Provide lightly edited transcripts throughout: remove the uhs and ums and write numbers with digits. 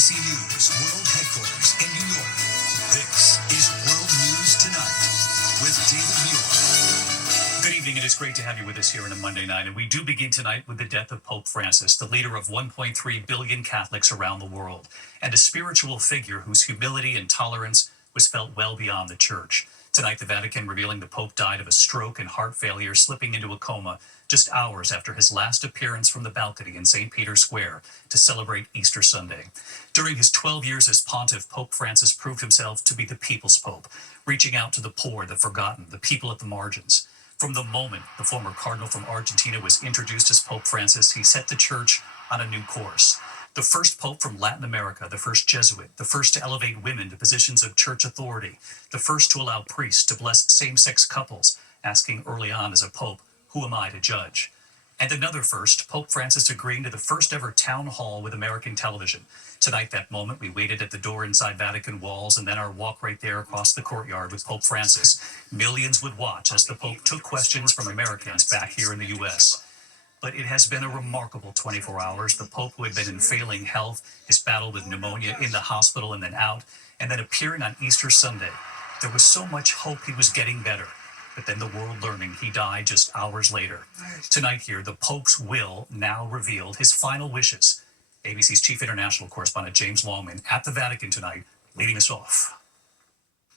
ABC News World Headquarters in New York. This is World News Tonight with David Muir. Good evening. It is great to have you with us here on a Monday night. And we do begin tonight with the death of Pope Francis, the leader of 1.3 billion Catholics around the world, and a spiritual figure whose humility and tolerance was felt well beyond the church. Tonight, the Vatican revealing the Pope died of a stroke and heart failure, slipping into a coma just hours after his last appearance from the balcony in St. Peter's Square to celebrate Easter Sunday. During his 12 years as pontiff, Pope Francis proved himself to be the people's pope, reaching out to the poor, the forgotten, the people at the margins. From the moment the former cardinal from Argentina was introduced as Pope Francis, he set the church on a new course. The first pope from Latin America, the first Jesuit, the first to elevate women to positions of church authority, the first to allow priests to bless same-sex couples, asking early on as a pope, "Who am I to judge?" And another first, Pope Francis agreeing to the first ever town hall with American television. Tonight, that moment, we waited at the door inside Vatican walls, and then our walk right there across the courtyard with Pope Francis. Millions would watch as the Pope took questions from Americans back here in the U.S. But it has been a remarkable 24 hours. The Pope, who had been in failing health, his battle with pneumonia, in the hospital and then out, and then appearing on Easter Sunday. There was so much hope he was getting better. But then the world learning he died just hours later. Tonight here, the Pope's will now revealed, his final wishes. ABC's chief international correspondent James Longman at the Vatican tonight, leading us off.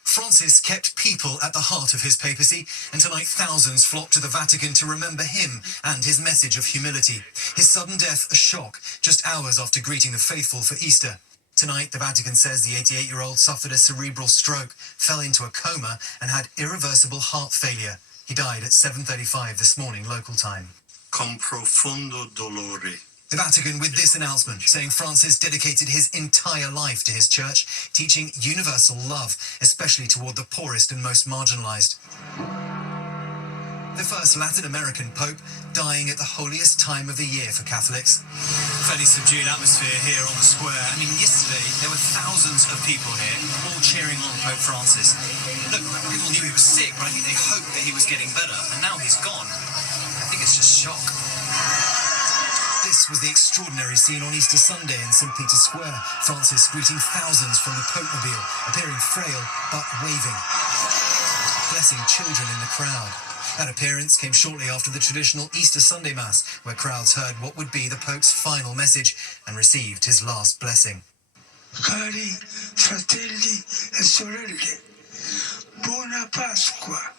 Francis kept people at the heart of his papacy, and tonight thousands flocked to the Vatican to remember him and his message of humility. His sudden death a shock, just hours after greeting the faithful for Easter. Tonight, the Vatican says the 88-year-old suffered a cerebral stroke, fell into a coma, and had irreversible heart failure. He died at 7:35 this morning, local time. Con profondo dolore. The Vatican with this announcement, saying Francis dedicated his entire life to his church, teaching universal love, especially toward the poorest and most marginalized. The first Latin American pope dying at the holiest time of the year for Catholics. Fairly subdued atmosphere here on the square. I mean, yesterday there were thousands of people here, all cheering on Pope Francis. Look, people knew he was sick, but I think they hoped that he was getting better, and now he's gone. I think it's just shock. This was the extraordinary scene on Easter Sunday in St. Peter's Square. Francis greeting thousands from the Pope-mobile, appearing frail but waving, blessing children in the crowd. That appearance came shortly after the traditional Easter Sunday Mass, where crowds heard what would be the Pope's final message and received his last blessing. Cari fratelli e sorelle, buona Pasqua.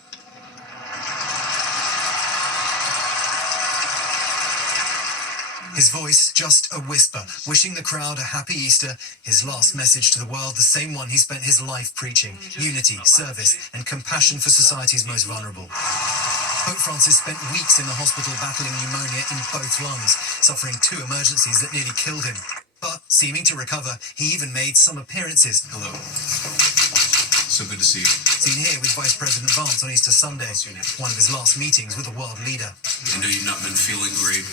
His voice just a whisper, wishing the crowd a happy Easter, his last message to the world, the same one he spent his life preaching: unity, service, and compassion for society's most vulnerable. Pope Francis spent weeks in the hospital battling pneumonia in both lungs, suffering 2 emergencies that nearly killed him. But, seeming to recover, he even made some appearances. Hello. So good to see you. Seen here with Vice President Vance on Easter Sunday, one of his last meetings with the world leader. I know you've not been feeling great,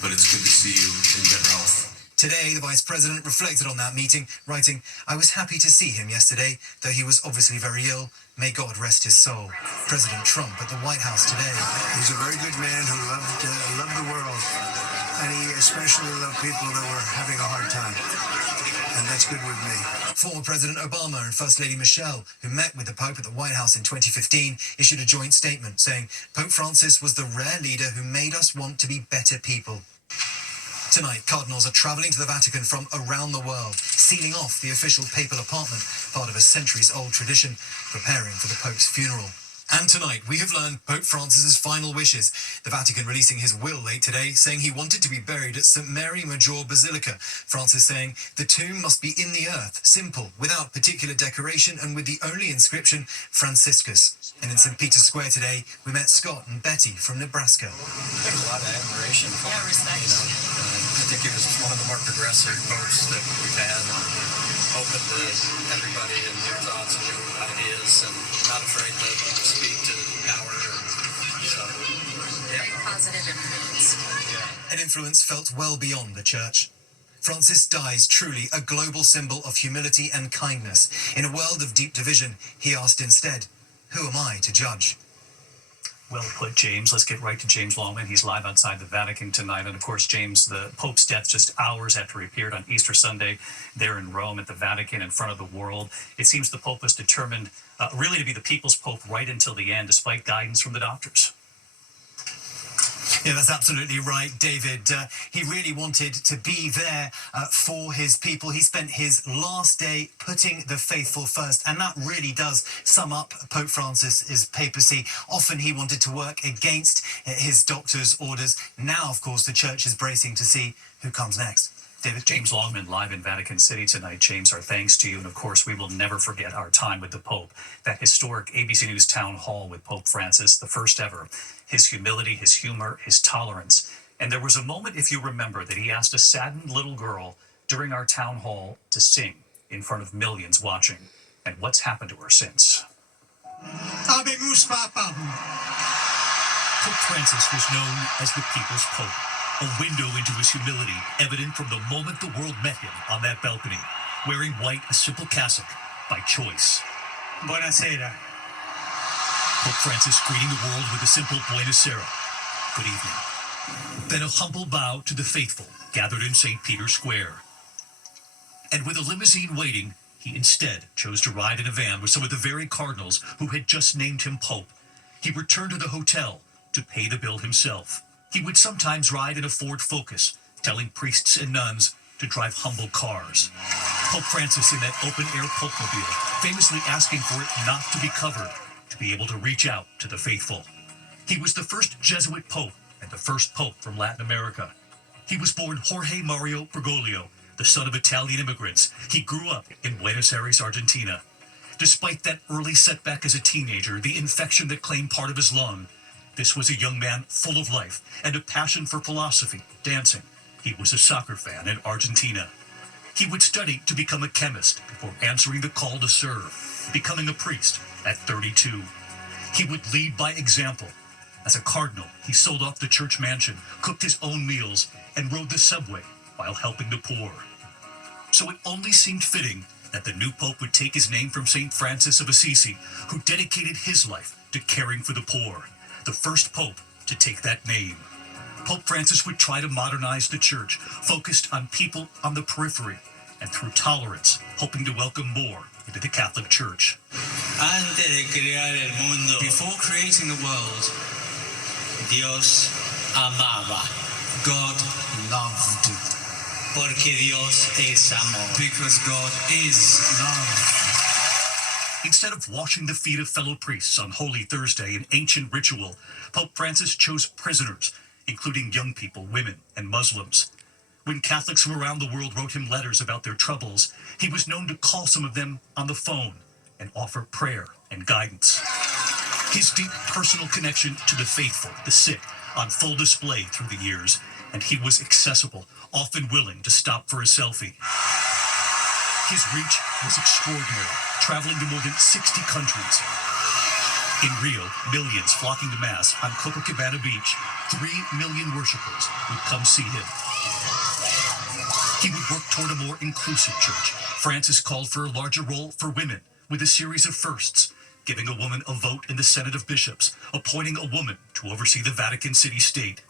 but it's good to see you in better health. Today, the Vice President reflected on that meeting, writing, "I was happy to see him yesterday, though he was obviously very ill. May God rest his soul." President Trump at the White House today. He's a very good man who loved the world, and he especially loved people that were having a hard time, and that's good with me. Former President Obama and First Lady Michelle, who met with the Pope at the White House in 2015, issued a joint statement saying Pope Francis was the rare leader who made us want to be better people. Tonight, cardinals are travelling to the Vatican from around the world, sealing off the official papal apartment, part of a centuries-old tradition, preparing for the Pope's funeral. And tonight, we have learned Pope Francis's final wishes. The Vatican releasing his will late today, saying he wanted to be buried at St. Mary Maggiore Basilica. Francis saying the tomb must be in the earth, simple, without particular decoration, and with the only inscription, Franciscus. And in St. Peter's Square today, we met Scott and Betty from Nebraska. There's a lot of admiration for him. I think he was one of the more progressive popes that we've had, and open to everybody and new thoughts and new ideas, and not afraid to speak to power. Very positive influence. An influence felt well beyond the church. Francis dies truly a global symbol of humility and kindness. In a world of deep division, he asked instead, "Who am I to judge?" Well put, James. Let's get right to James Longman. He's live outside the Vatican tonight. And of course, James, the Pope's death just hours after he appeared on Easter Sunday there in Rome at the Vatican in front of the world. It seems the Pope was determined really to be the people's Pope right until the end, despite guidance from the doctors. Yeah, that's absolutely right, David. He really wanted to be there for his people. He spent his last day putting the faithful first, and that really does sum up Pope Francis's papacy. Often he wanted to work against his doctor's orders. Now, of course, the Church is bracing to see who comes next. David? James Longman live in Vatican City tonight. James, our thanks to you. And of course, we will never forget our time with the Pope. That historic ABC News town hall with Pope Francis, the first ever. His humility, his humor, his tolerance. And there was a moment, if you remember, that he asked a saddened little girl during our town hall to sing in front of millions watching. And what's happened to her since? Habemus Papam. Pope Francis was known as the People's Pope. A window into his humility, evident from the moment the world met him on that balcony, wearing white, a simple cassock, by choice. Buonasera. Pope Francis greeting the world with a simple Buonasera, good evening. Then a humble bow to the faithful gathered in St. Peter's Square. And with a limousine waiting, he instead chose to ride in a van with some of the very cardinals who had just named him Pope. He returned to the hotel to pay the bill himself. He would sometimes ride in a Ford Focus, telling priests and nuns to drive humble cars. Pope Francis in that open-air Popemobile, famously asking for it not to be covered, to be able to reach out to the faithful. He was the first Jesuit Pope and the first Pope from Latin America. He was born Jorge Mario Bergoglio, the son of Italian immigrants. He grew up in Buenos Aires, Argentina. Despite that early setback as a teenager, the infection that claimed part of his lung, this was a young man full of life and a passion for philosophy, dancing. He was a soccer fan in Argentina. He would study to become a chemist before answering the call to serve, becoming a priest at 32. He would lead by example. As a cardinal, he sold off the church mansion, cooked his own meals, and rode the subway while helping the poor. So it only seemed fitting that the new pope would take his name from St. Francis of Assisi, who dedicated his life to caring for the poor. The first pope to take that name. Pope Francis would try to modernize the church, focused on people on the periphery, and through tolerance, hoping to welcome more into the Catholic Church. Before creating the world, Dios amaba. God loved. Porque Dios es amor. Because God is love. Instead of washing the feet of fellow priests on Holy Thursday, an ancient ritual, Pope Francis chose prisoners, including young people, women, and Muslims. When Catholics from around the world wrote him letters about their troubles, he was known to call some of them on the phone and offer prayer and guidance. His deep personal connection to the faithful, the sick, on full display through the years, and he was accessible, often willing to stop for a selfie. His reach was extraordinary, traveling to more than 60 countries. In Rio, millions flocking to Mass on Copacabana Beach, 3 million worshippers would come see him. He would work toward a more inclusive church. Francis called for a larger role for women, with a series of firsts, giving a woman a vote in the Senate of Bishops, appointing a woman to oversee the Vatican City State.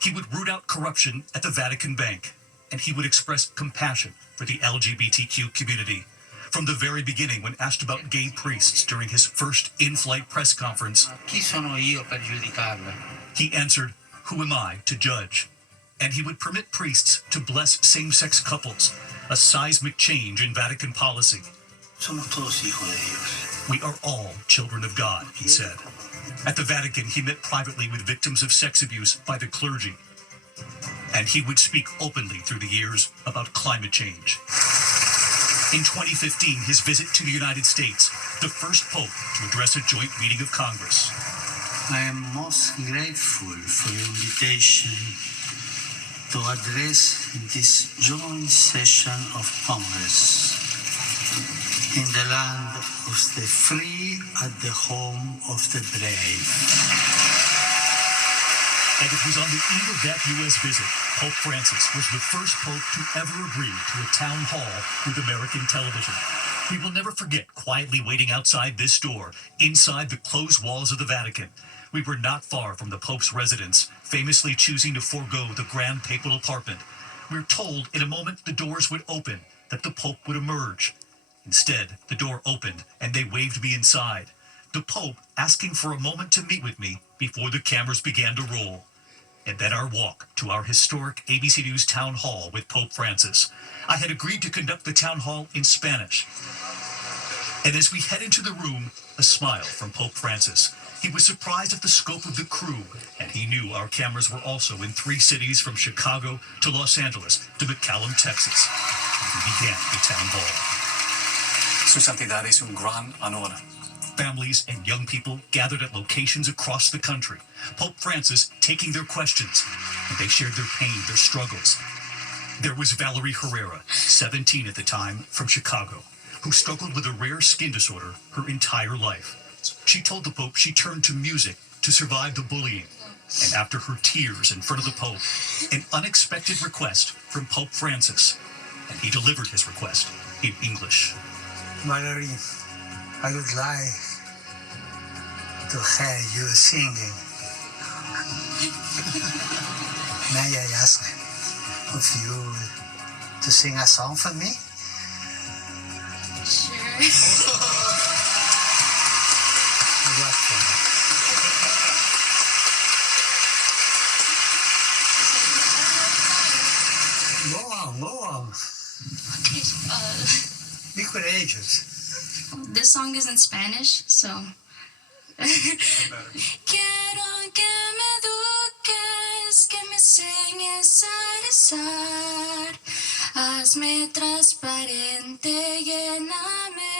He would root out corruption at the Vatican Bank, and he would express compassion for the LGBTQ community. From the very beginning, when asked about gay priests during his first in-flight press conference, Chi sono io per giudicarla? he answered, "Who am I to judge?" And he would permit priests to bless same-sex couples, a seismic change in Vatican policy. Somos todos hijos de Dios. We are all children of God, he said. At the Vatican, he met privately with victims of sex abuse by the clergy. And he would speak openly through the years about climate change. In 2015, his visit to the United States, the first pope to address a joint meeting of Congress. I am most grateful for your invitation to address this joint session of Congress in the land of the free at the home of the brave. And it was on the eve of that U.S. visit, Pope Francis was the first pope to ever agree to a town hall with American television. We will never forget quietly waiting outside this door, inside the closed walls of the Vatican, We were not far from the Pope's residence, famously choosing to forego the grand papal apartment. We were told in a moment the doors would open, that the Pope would emerge. Instead, the door opened and they waved me inside. The Pope asking for a moment to meet with me before the cameras began to roll. And then our walk to our historic ABC News town hall with Pope Francis. I had agreed to conduct the town hall in Spanish. And as we head into the room, a smile from Pope Francis. He was surprised at the scope of the crew, and he knew our cameras were also in 3 cities from Chicago to Los Angeles to McAllen, Texas. And we began the town hall. Su Santidad es un gran honor. Families and young people gathered at locations across the country. Pope Francis taking their questions, and they shared their pain, their struggles. There was Valerie Herrera, 17 at the time, from Chicago, who struggled with a rare skin disorder her entire life. She told the Pope she turned to music to survive the bullying. And after her tears in front of the Pope, an unexpected request from Pope Francis. And he delivered his request in English. Valerie, I would like to hear you singing. May I ask of you to sing a song for me? Sure. Go on. Okay, Be courageous. this song is in Spanish, so. Quiero que me eduques, que me enseñes a rezar. Hazme transparente, lléname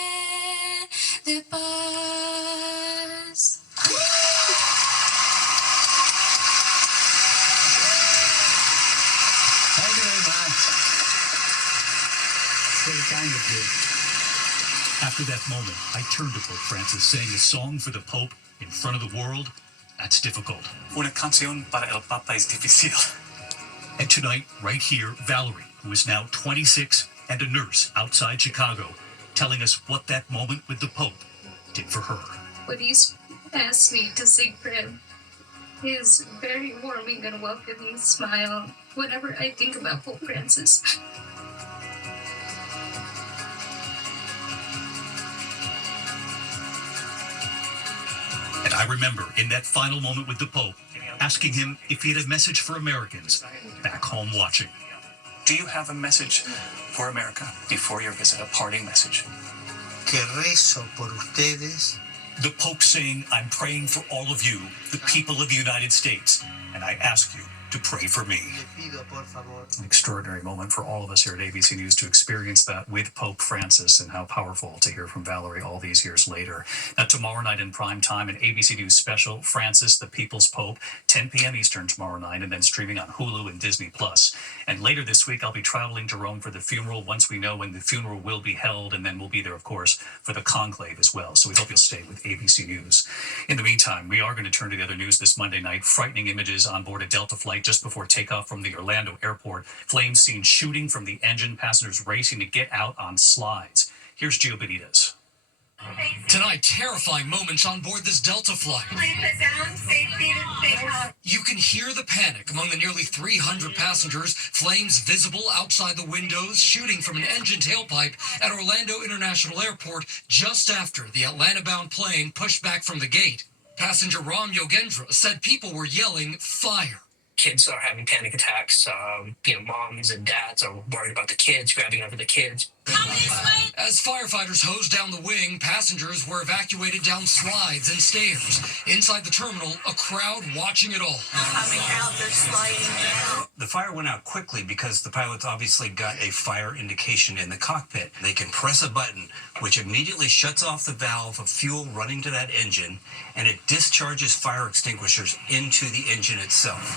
de paz. Thank you very much. Very kind of you. After that moment, I turned to Pope Francis, saying a song for the Pope in front of the world, that's difficult. Una canción para el Papa es difícil. And tonight, right here, Valerie, who is now 26 and a nurse outside Chicago, telling us what that moment with the Pope did for her. When he's asked me to sing for him, his very warming and welcoming smile whenever I think about Pope Francis. And I remember in that final moment with the Pope, asking him if he had a message for Americans back home watching. Do you have a message for America before your visit, a parting message? Que rezo por ustedes. The Pope saying, I'm praying for all of you, the people of the United States, and I ask you to pray for me. Le pido, por favor. An extraordinary moment for all of us here at ABC News to experience that with Pope Francis, and how powerful to hear from Valerie all these years later. Now, tomorrow night in prime time, an ABC News special, Francis, the People's Pope, 10 p.m. Eastern tomorrow night, and then streaming on Hulu and Disney+. And later this week, I'll be traveling to Rome for the funeral once we know when the funeral will be held, and then we'll be there, of course, for the conclave as well. So we hope you'll stay with ABC News. In the meantime, we are going to turn to the other news this Monday night. Frightening images on board a Delta flight just before takeoff from the Orlando airport. Flames seen shooting from the engine, passengers racing to get out on slides. Here's Gio Benitez. Tonight, terrifying moments on board this Delta flight. You can hear the panic among the nearly 300 passengers, flames visible outside the windows, shooting from an engine tailpipe at Orlando International Airport just after the Atlanta-bound plane pushed back from the gate. Passenger Ram Yogendra said people were yelling, "Fire." Kids are having panic attacks. Moms and dads are worried about the kids, grabbing over the kids. As firefighters hosed down the wing, passengers were evacuated down slides and stairs. Inside the terminal, a crowd watching it all. Coming out, they're sliding down. The fire went out quickly because the pilots obviously got a fire indication in the cockpit. They can press a button, which immediately shuts off the valve of fuel running to that engine, and it discharges fire extinguishers into the engine itself.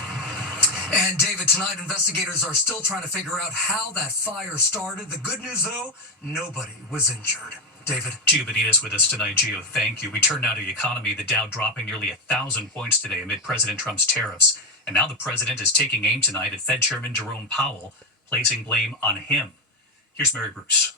And David, tonight investigators are still trying to figure out how that fire started. The good news, though, nobody was injured. David. Gio Benitez with us tonight. Gio, thank you. We turn now to the economy. The Dow dropping nearly 1,000 points today amid President Trump's tariffs. And now the president is taking aim tonight at Fed Chairman Jerome Powell, placing blame on him. Here's Mary Bruce.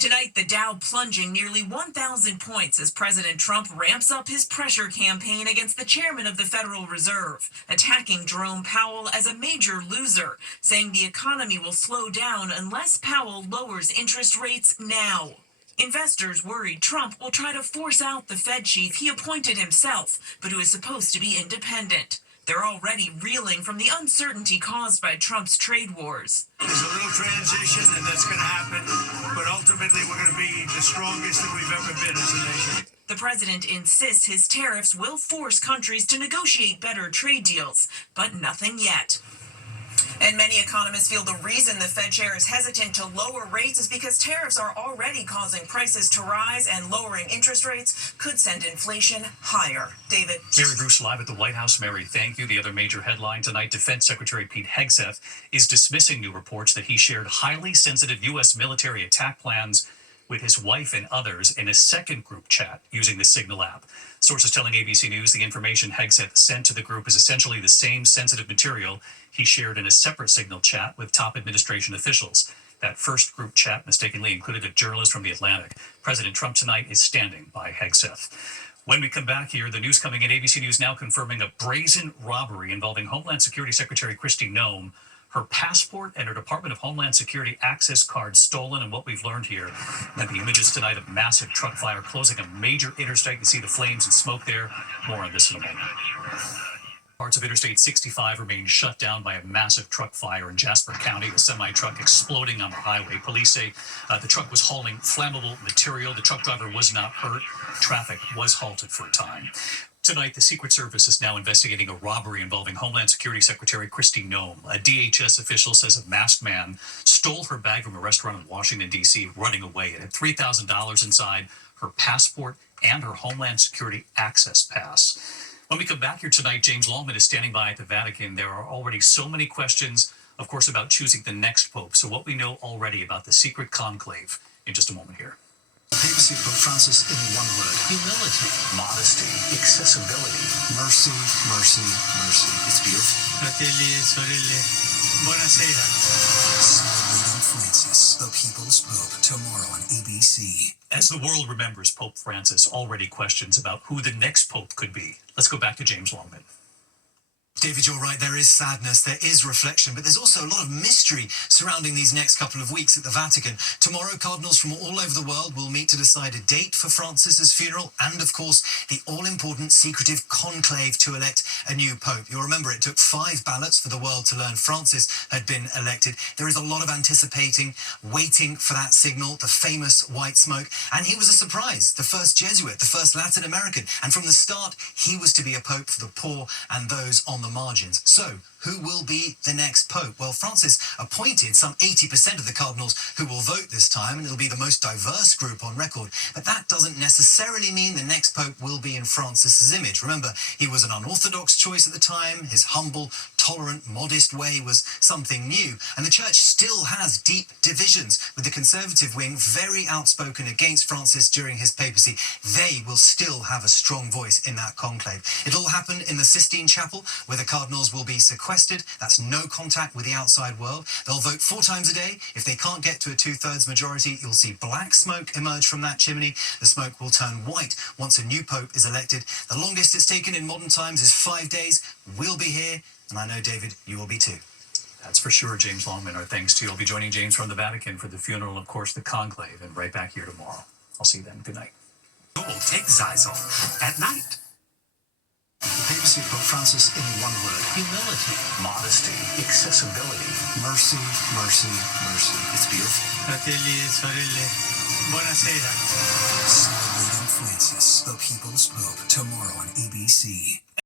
Tonight, the Dow plunging nearly 1,000 points as President Trump ramps up his pressure campaign against the chairman of the Federal Reserve, attacking Jerome Powell as a major loser, saying the economy will slow down unless Powell lowers interest rates now. Investors worried Trump will try to force out the Fed chief he appointed himself, but who is supposed to be independent. They're already reeling from the uncertainty caused by Trump's trade wars. There's a little transition, and that's going to happen, but ultimately we're going to be the strongest that we've ever been as a nation. The president insists his tariffs will force countries to negotiate better trade deals, but nothing yet. And many economists feel the reason the Fed chair is hesitant to lower rates is because tariffs are already causing prices to rise, and lowering interest rates could send inflation higher. David. Mary Bruce live at the White House. Mary, thank you. The other major headline tonight, Defense Secretary Pete Hegseth is dismissing new reports that he shared highly sensitive U.S. military attack plans with his wife and others in a second group chat using the Signal app. Sources telling ABC News the information Hegseth sent to the group is essentially the same sensitive material he shared in a separate Signal chat with top administration officials. That first group chat mistakenly included a journalist from The Atlantic. President Trump tonight is standing by Hegseth. When we come back here, the news coming in, ABC News now confirming a brazen robbery involving Homeland Security Secretary Kristi Noem. Her passport and her Department of Homeland Security access card stolen, and what we've learned here, and the images tonight of massive truck fire closing a major interstate. You see the flames and smoke there. More on this in a moment. Parts of Interstate 65 remain shut down by a massive truck fire in Jasper County. The semi-truck exploding on the highway. Police say the truck was hauling flammable material. The truck driver was not hurt. Traffic was halted for a time. Tonight, the Secret Service is now investigating a robbery involving Homeland Security Secretary Kristi Noem. A DHS official says a masked man stole her bag from a restaurant in Washington, D.C., running away. It had $3,000 inside, her passport, and her Homeland Security access pass. When we come back here tonight, James Longman is standing by at the Vatican. There are already so many questions, of course, about choosing the next pope. So what we know already about the secret conclave in just a moment here. The papacy of Pope Francis in one word. Humility, modesty, accessibility, Mercy, mercy, mercy. It's beautiful. Fratelli e sorelle, buonasera. celebrating Francis, the People's Pope, tomorrow on ABC. As the world remembers Pope Francis, already questions about who the next pope could be. Let's go back to James Longman. David, you're right. There is sadness, there is reflection, but there's also a lot of mystery surrounding these next couple of weeks at the Vatican. Tomorrow, cardinals from all over the world will meet to decide a date for Francis's funeral and, of course, the all-important secretive conclave to elect a new pope. You'll remember it took 5 ballots for the world to learn Francis had been elected. There is a lot of anticipating, waiting for that signal, the famous white smoke, and he was a surprise, the first Jesuit, the first Latin American, and from the start, he was to be a pope for the poor and those on the margins. So, who will be the next pope? Well, Francis appointed some 80% of the cardinals who will vote this time, and it'll be the most diverse group on record. But that doesn't necessarily mean the next pope will be in Francis's image. Remember, he was an unorthodox choice at the time. His humble, tolerant, modest way was something new. And the church still has deep divisions, with the conservative wing very outspoken against Francis during his papacy. They will still have a strong voice in that conclave. It'll happen in the Sistine Chapel, where the cardinals will be sequestered. That's no contact with the outside world. They'll vote 4 times a day. If they can't get to a 2/3 majority, you'll see black smoke emerge from that chimney. The smoke will turn white once a new pope is elected. The longest it's taken in modern times is 5 days. We'll be here, and I know, David, you will be too. That's for sure, James Longman. Our thanks to you. I'll be joining James from the Vatican for the funeral, of course, the conclave, and right back here tomorrow. I'll see you then. Good night. Take Xyzal at night. The papacy of Pope Francis in one word. Humility, modesty, accessibility, Mercy, mercy, mercy. It's beautiful. Fratelli e sorelle, buonasera. celebrating Francis, the People's Pope, tomorrow on ABC.